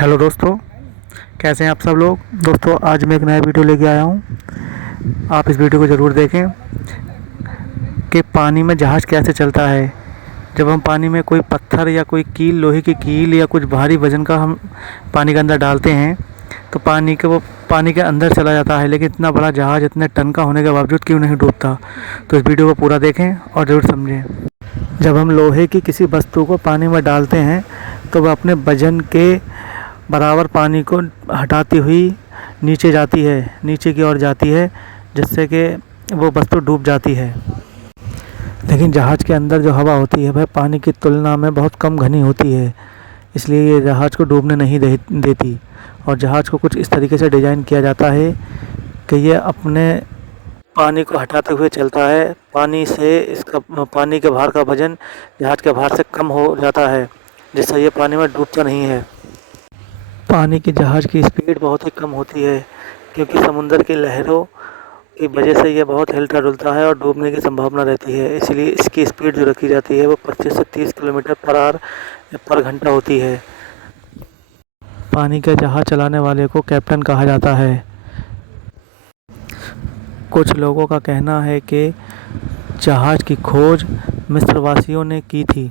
Hello दोस्तों, कैसे हैं आप सब लोग। दोस्तों आज मैं एक नया वीडियो लेके आया हूँ। आप इस वीडियो को ज़रूर देखें कि पानी में जहाज़ कैसे चलता है। जब हम पानी में कोई पत्थर या कोई कील, लोहे की कील या कुछ भारी वज़न का हम पानी के अंदर डालते हैं तो वो पानी के अंदर चला जाता है, लेकिन इतना बड़ा जहाज़ इतने टन का होने के बावजूद क्यों नहीं डूबता। तो इस वीडियो को पूरा देखें और ज़रूर समझें। जब हम लोहे की किसी वस्तु को पानी में डालते हैं तो वह अपने वजन के बराबर पानी को हटाती हुई नीचे की ओर जाती है, जिससे कि वो वस्तु डूब जाती है। लेकिन जहाज़ के अंदर जो हवा होती है वह पानी की तुलना में बहुत कम घनी होती है, इसलिए ये जहाज़ को डूबने नहीं देती। और जहाज़ को कुछ इस तरीके से डिज़ाइन किया जाता है कि ये अपने पानी को हटाते हुए चलता है। पानी के भार का वजन जहाज़ के भार से कम हो जाता है, जिससे ये पानी में डूबता नहीं है। पानी के जहाज़ की स्पीड बहुत ही कम होती है, क्योंकि समुद्र की लहरों की वजह से ये बहुत हिलता डुलता है और डूबने की संभावना रहती है। इसलिए इसकी स्पीड जो रखी जाती है वो 25 से 30 किलोमीटर पर घंटा होती है। पानी का जहाज़ चलाने वाले को कैप्टन कहा जाता है। कुछ लोगों का कहना है कि जहाज़ की खोज मिस्रवासियों ने की थी,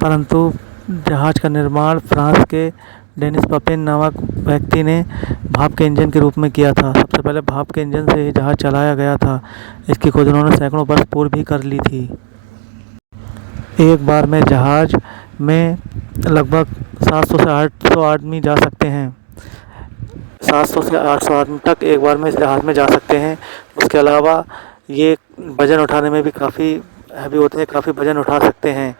परंतु जहाज़ का निर्माण फ्रांस के डेनिस पपिन नामक व्यक्ति ने भाप के इंजन के रूप में किया था। सबसे पहले भाप के इंजन से जहाज़ चलाया गया था। इसकी खोज उन्होंने सैकड़ों वर्ष पूर्व भी कर ली थी। एक बार में जहाज़ में लगभग 700 से 800 आदमी जा सकते हैं। 700 से 800 आदमी तक एक बार में इस जहाज़ में जा सकते हैं। उसके अलावा ये वज़न उठाने में भी काफ़ी हैवी होते हैं, काफ़ी वज़न उठा सकते हैं।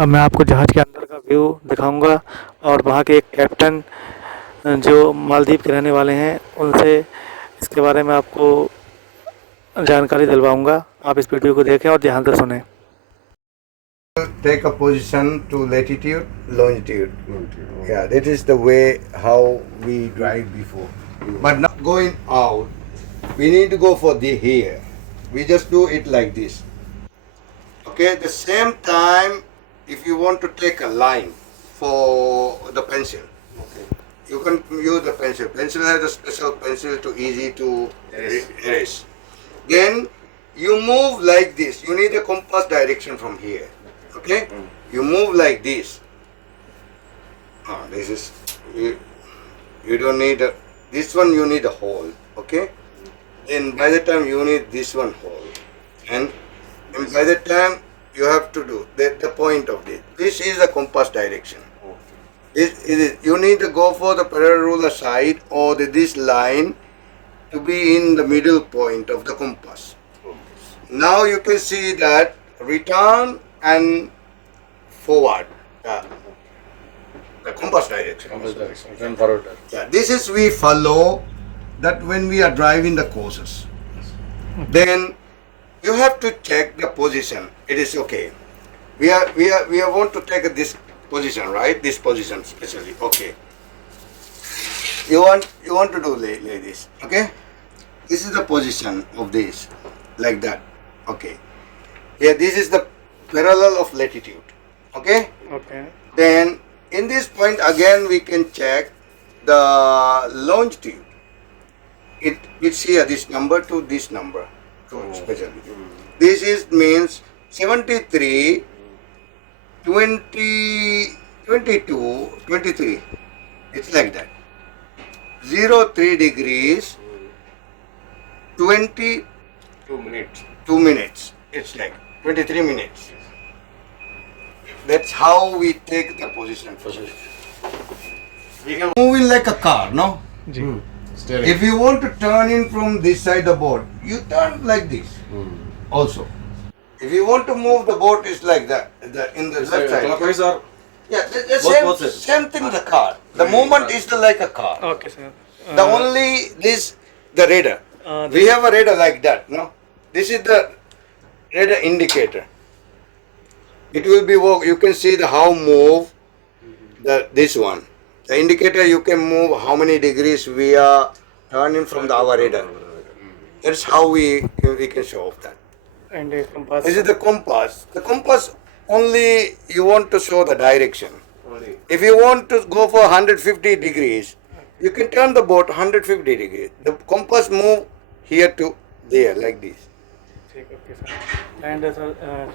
अब मैं आपको जहाज़ के अंदर का व्यू दिखाऊंगा और वहाँ के एक कैप्टन जो मालदीव के रहने वाले हैं उनसे इसके बारे में आपको जानकारी दिलवाऊंगा। आप इस वीडियो को देखें और ध्यान से सुनें। Take a position to latitude, longitude. Yeah, that is the way how we drive before. But now going out, we need to go for the here. We just do it like this. Okay, at the same time, if you want to take a line for the pencil, you can use the pencil. Pencil has a special pencil to easy to erase. Then you move like this. You need a compass direction from here. Okay, you move like this. This is you don't need this one. You need a hole. Okay, then by the time you need this one hole, and by the time you have to do the point of this. This is the compass direction. You need to go for the parallel ruler side or this line to be in the middle point of the compass. Now you can see that return and forward, the compass direction. Then forward. Yeah, this is we follow that when we are driving the courses. Then you have to check the position. It is okay. We want to take this position, right? This position especially. Okay. You want to do like this. Okay. This is the position of this, like that. Okay. Yeah, this is the parallel of latitude. Okay. Okay. Then in this point again we can check the longitude. It's here this number to this number. Especially. This is means 73, 20, 22, 23. It's like that. 03 degrees, 22 minutes. minutes. It's like 23 minutes. That's how we take the position. We can move in like a car, no? जी। Steering. If you want to turn in from this side the boat, you turn like this. Also, if you want to move the boat, is like that. In the left side. Clockwise or Yeah, the both sides. same thing. The car. The movement is like a car. Okay sir. The only the radar. We have a radar like that, no? This is the radar indicator. It will be work. You can see the how move this one. The indicator you can move how many degrees we are turning from our radar. That's how we can show off that. And compass. This is the compass. The compass only you want to show the direction. If you want to go for 150 degrees, you can turn the boat 150 degrees. The compass move here to there like this. Okay, sir. And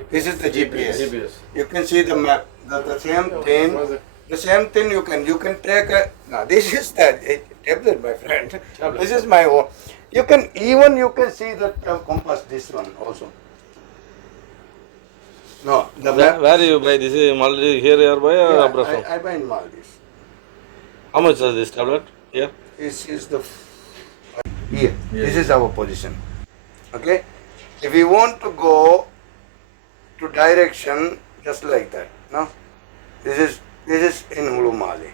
This is the GPS. GPS. You can see the map. The same thing. The same thing you can take a. Now this is the tablet, my friend. This is my own. You can see the compass. This one also. No, the map. Where you buy this? Is Maldives here you buy or abroad from? I buy in Maldives. How much is this tablet? Here? This is the here. This is our position. Okay. If you want to go to direction just like that, no. This is in Hulumali.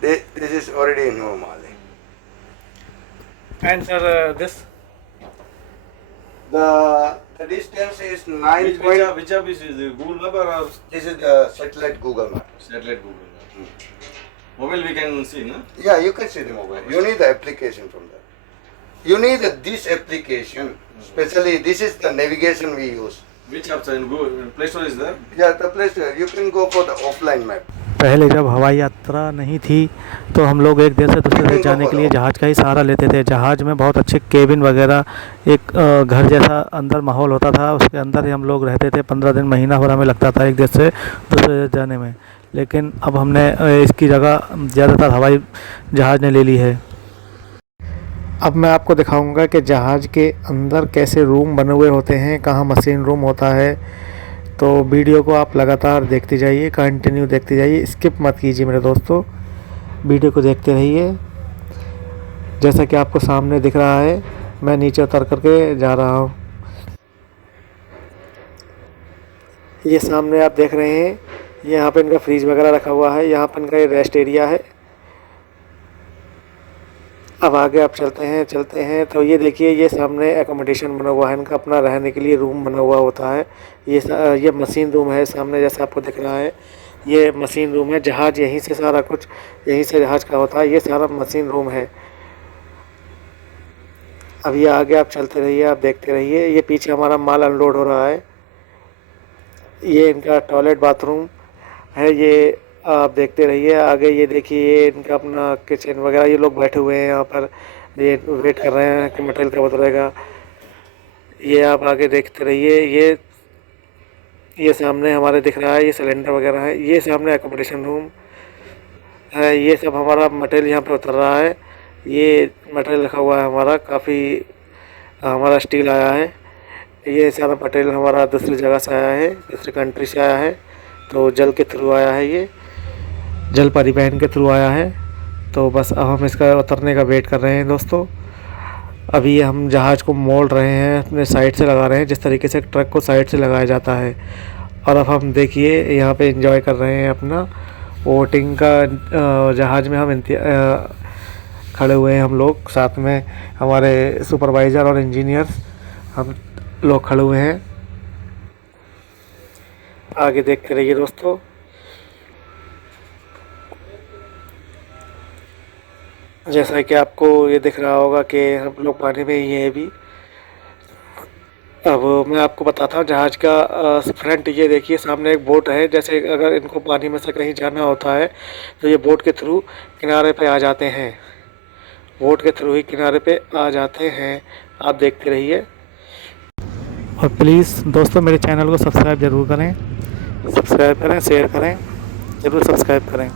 This is already in Hulumali. and sir, this The distance is 9 point. Which app is the Google Map or This is the satellite Google map. satellite Google Map? Mobile we can see, no? Yeah, you can see the mobile. You need the application from that. You need this application. Especially this is the navigation we use. Which apps in Google Play Store is there? Yeah, the place you can go for the offline map. पहले जब हवाई यात्रा नहीं थी तो हम लोग एक देश से दूसरे देश जाने के लिए जहाज़ का ही सहारा लेते थे। जहाज़ में बहुत अच्छे केबिन वगैरह एक घर जैसा अंदर माहौल होता था, उसके अंदर ही हम लोग रहते थे। 15 दिन महीना भर हमें लगता था एक देश से दूसरे देश जाने में, लेकिन अब हमने इसकी जगह ज़्यादातर हवाई जहाज़ ने ले ली है। अब मैं आपको दिखाऊंगा कि जहाज़ के अंदर कैसे रूम बने हुए होते हैं, कहाँ मशीन रूम होता है। तो वीडियो को आप लगातार देखते जाइए, कंटिन्यू देखते जाइए, स्किप मत कीजिए मेरे दोस्तों, वीडियो को देखते रहिए। जैसा कि आपको सामने दिख रहा है, मैं नीचे उतर करके जा रहा हूँ। ये सामने आप देख रहे हैं, यहाँ पे इनका फ्रीज वगैरह रखा हुआ है, यहाँ पर इनका ये रेस्ट एरिया है। अब आगे आप चलते हैं तो ये देखिए, ये सामने एकोमोडेशन बना हुआ है, इनका अपना रहने के लिए रूम बना हुआ होता है। ये मशीन रूम है सामने, जैसा आपको दिख रहा है, ये मशीन रूम है। जहाज़ यहीं से सारा कुछ, यहीं से जहाज़ का होता है, ये सारा मशीन रूम है। अब ये आगे आप चलते रहिए, आप देखते रहिए। ये पीछे हमारा माल अनलोड हो रहा है। ये इनका टॉयलेट बाथरूम है, ये आप देखते रहिए। आगे ये देखिए, ये इनका अपना किचन वगैरह। ये लोग बैठे हुए हैं यहाँ पर, ये वेट कर रहे हैं कि मटेरियल कब उतरेगा। ये आप आगे देखते रहिए। ये सामने हमारे दिख रहा है, ये सिलेंडर वगैरह है। ये सामने एकोमोडेशन रूम है। ये सब हमारा मटेरियल यहाँ पे उतर रहा है। ये मटेरियल रखा हुआ है हमारा, काफ़ी हमारा स्टील आया है। ये सारा मटेरियल हमारा दूसरी जगह से आया है, दूसरी कंट्री से आया है। तो जल के थ्रू आया है, ये जल परिवहन के थ्रू आया है। तो बस अब हम इसका उतरने का वेट कर रहे हैं दोस्तों। अभी हम जहाज़ को मोड़ रहे हैं, अपने साइड से लगा रहे हैं, जिस तरीके से ट्रक को साइड से लगाया जाता है। और अब हम देखिए यहाँ पे एंजॉय कर रहे हैं अपना बोटिंग का। जहाज़ में हम खड़े हुए हैं, हम लोग साथ में हमारे सुपरवाइज़र और इंजीनियर्स, हम लोग खड़े हुए हैं। आगे देखते रहिए दोस्तों। जैसा कि आपको ये दिख रहा होगा कि हम लोग पानी में ही हैं अभी। अब मैं आपको बताता हूँ जहाज़ का फ्रंट। ये देखिए सामने एक बोट है। जैसे अगर इनको पानी में से कहीं जाना होता है तो ये बोट के थ्रू किनारे पे आ जाते हैं, बोट के थ्रू ही किनारे पे आ जाते हैं। आप देखते रहिए। और प्लीज़ दोस्तों मेरे चैनल को सब्सक्राइब ज़रूर करें, शेयर करें, ज़रूर सब्सक्राइब करें।